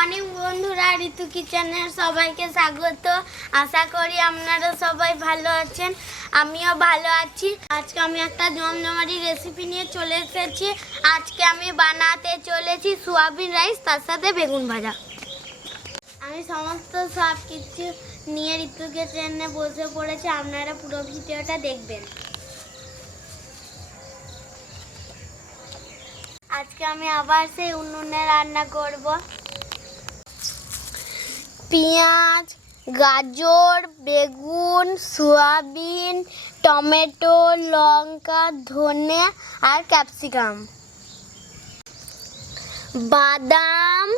Morning বন্ধুরা, ঋতু কিচেনের সবাইকে স্বাগত। আশা করি আপনারা সবাই ভালো আছেন, আমিও ভালো আছি। আজকে আমি একটা জমজমাটি রেসিপি নিয়ে চলে এসেছি। আজকে আমি বানাতে চলেছি সোয়াবিন রাইস, তার সাথে বেগুন ভাজা। আমি সমস্ত সব কিছু নিয়ে ঋতু কিচেনে বসে পড়েছি, আপনারা পুরো ভিডিওটা দেখবেন। আজকে আমি আবার সেই উনুনে রান্না করব। পেঁয়াজ, গাজর, বেগুন, সয়াবিন, টমেটো, লঙ্কা, ধনে আর ক্যাপসিকাম, বাদাম,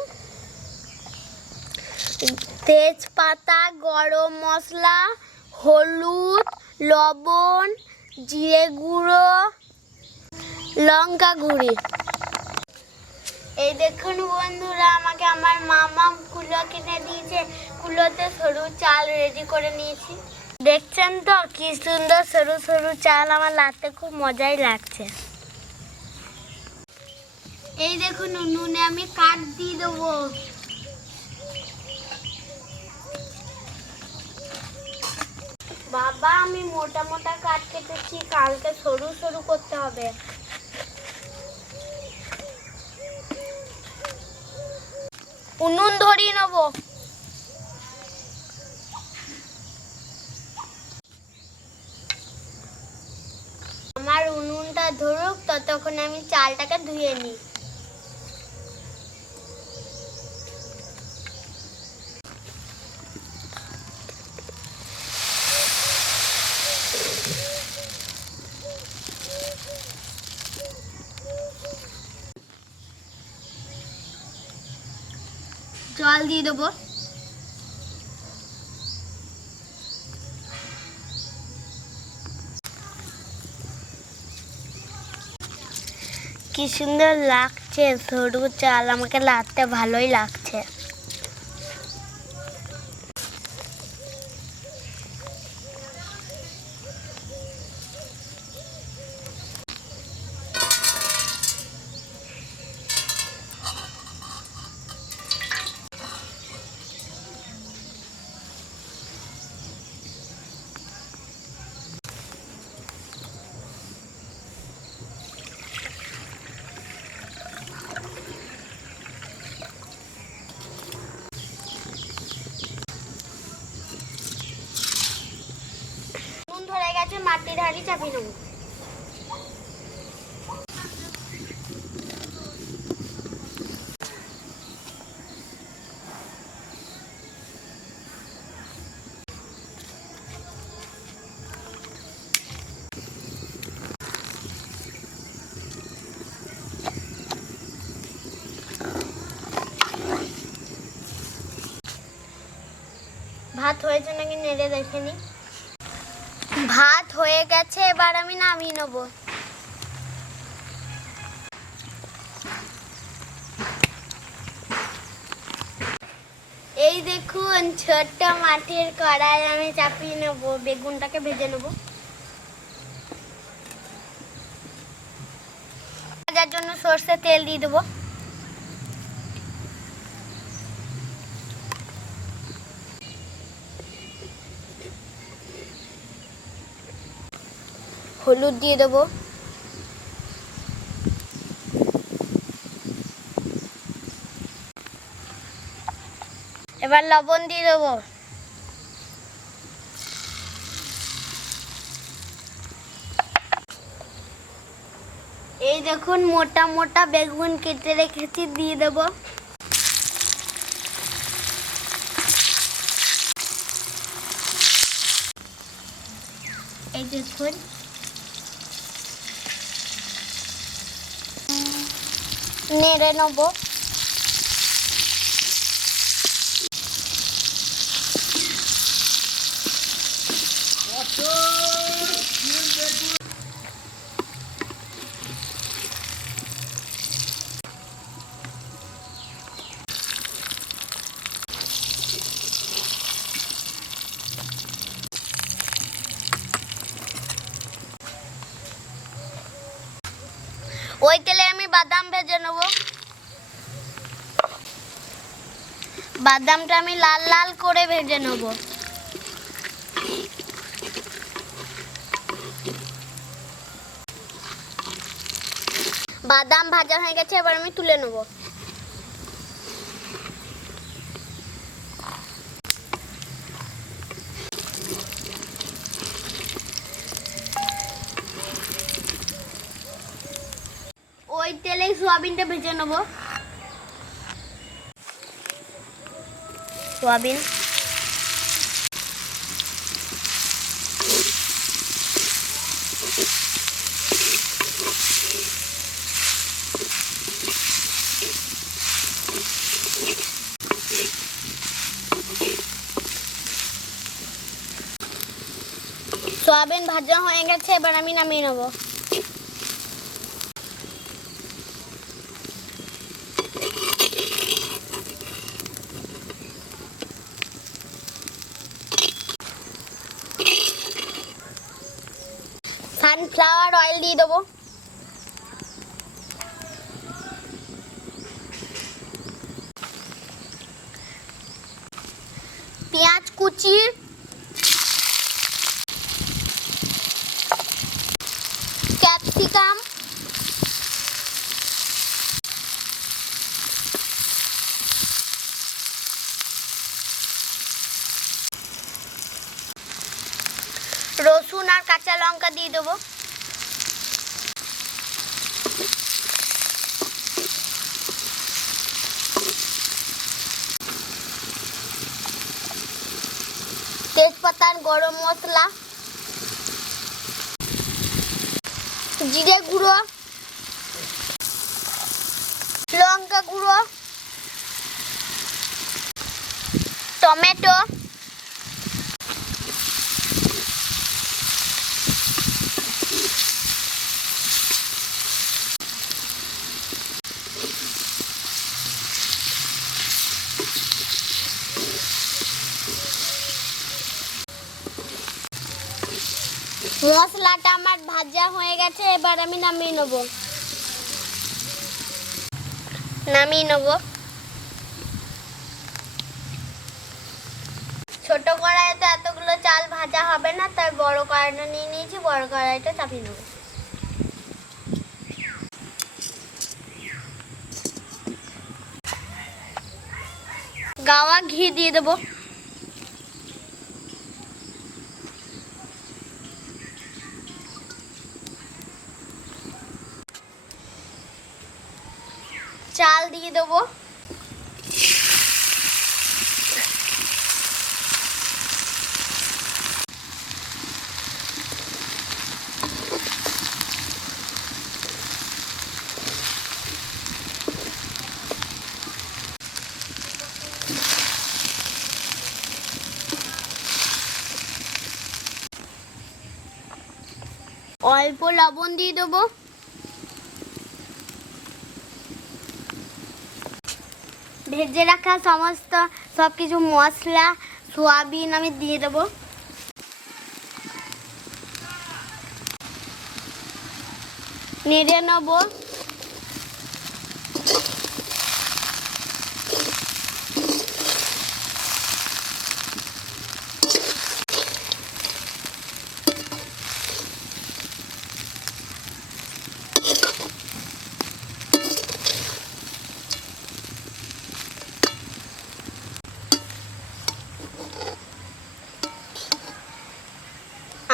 তেজপাতা, গরম মশলা, হলুদ, লবণ, জিরে গুঁড়ো, লঙ্কা গুঁড়ি। এই দেখুন বন্ধুরা, আমাকে আমার মামা কুলো কিনে দিয়েছে। কুলোতে সরু চাল রেডি করে নিয়েছি। দেখছেন তো কি সুন্দর সরু সরু চাল, আমার লাতে খুব মজাই লাগছে। এই দেখুন উনুনে আমি কাঠ দিয়ে দেবো। বাবা, আমি মোটা মোটা কাঠ কেটেছি, কালকে সরু সরু করতে হবে। উনুন ধরিয়ে নেব। আমার উনুনটা ধরুক, ততক্ষণ আমি চালটাকে ধুয়ে নিই। জল দিয়ে দেবো। কি সুন্দর লাগছে সরু চাল, আমাকে লাগতে ভালোই লাগছে। নুন ধরে গেছে, মাটির হাঁড়ি চাপিয়ে নেব। ভাত হয়েছে নাকি নেড়ে দেখে নি। ভাত হয়ে গেছে, এবার আমি নামিয়ে নেব। এই দেখুন, ছোট্ট মাটির কড়াই আমি চাপিয়ে নেব। বেগুনটাকে ভেজে নেব। ভাজার জন্য সরষের তেল দিয়ে দেবো। হলুদ দিয়ে দেবো। এবার লবণ দিয়ে দেবো। এই দেখুন, মোটা মোটা বেগুন কেটে রেখেছি, দিয়ে দেবো। এই দেখুন, নেড়ে নেবো। ওই তেলে আমি বাদাম ভেজে নেব। বাদামটা আমি লাল লাল করে ভেজে নেব। বাদাম ভাজা হয়ে গেছে, এবার আমি তুলে নেব। ওই তেলেই সোয়াবিনটা ভেজে নেব। সোয়াবিন, সোয়াবিন ভাজা হয়ে গেছে, এবার আমি নামিয়ে নেব। সানফ্লাওয়ার অয়েল দিয়ে দেবো। পেঁয়াজ কুচি, ক্যাপসিকাম, রসুন আর কাঁচা লঙ্কা দিয়ে দেবো। তেজপাতা আর গরম মশলা, জিরে গুঁড়ো, লঙ্কা গুঁড়ো, টমেটো, মশলাটা আমার ভাজা হয়ে গেছে, এবার আমি নামিয়ে নেব। ছোট কড়াইতে এতগুলো চাল ভাজা হবে না, তাই বড় কড়াইটা নিয়ে নিয়েছি, বড় কড়াইটা চাপিয়ে নেব। গাওয়া ঘি দিয়ে দেবো। চাল দিয়ে দেবো। অল্প লবণ দিয়ে দেবো। ভেজে রাখা সমস্ত সবকিছু মশলা, সোয়াবিন আমি দিয়ে দেবো। নেড়ে নেব।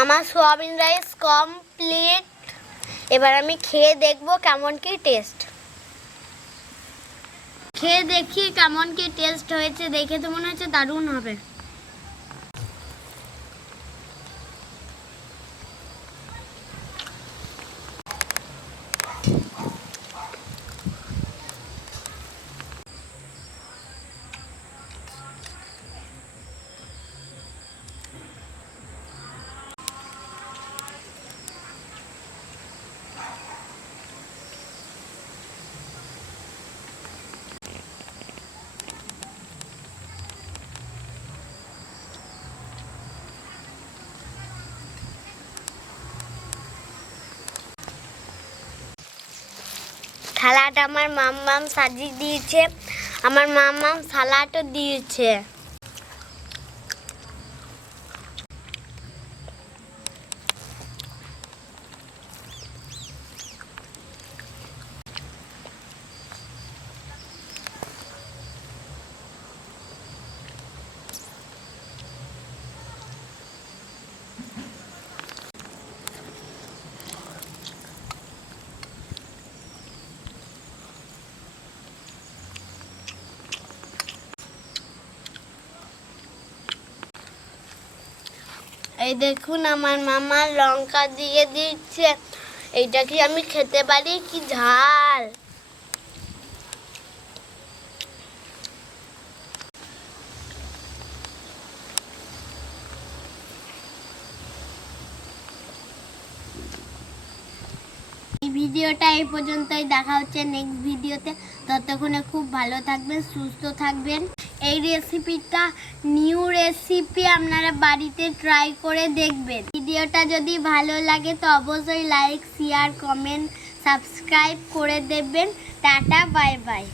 আমার সোয়াবিন রাইস কমপ্লিট। এবার আমি খেয়ে দেখবো কেমন কি টেস্ট। খেয়ে দেখি কেমন কি টেস্ট হয়েছে। দেখে তো মনে হচ্ছে দারুণ হবে। থালাটা আমার মাম্মাম সাজিয়ে দিয়েছে। আমার মামা সালাডও দিয়েছে। এই দেখুন আমার মামা লঙ্কা দিয়ে দিচ্ছে। এইটা কি আমি খেতে পারি? কি ঝাল! এই ভিডিওটা এই পর্যন্তই, দেখা হচ্ছে নেক্সট ভিডিওতে। ততক্ষণে খুব ভালো থাকবেন, সুস্থ থাকবেন। এই রেসিপিটা নিউ রেসিপি, আপনারা বাড়িতে ট্রাই করে দেখবেন। ভিডিওটা যদি ভালো লাগে তো অবশ্যই লাইক, শেয়ার, কমেন্ট, সাবস্ক্রাইব করে দেবেন। Tata, bye bye.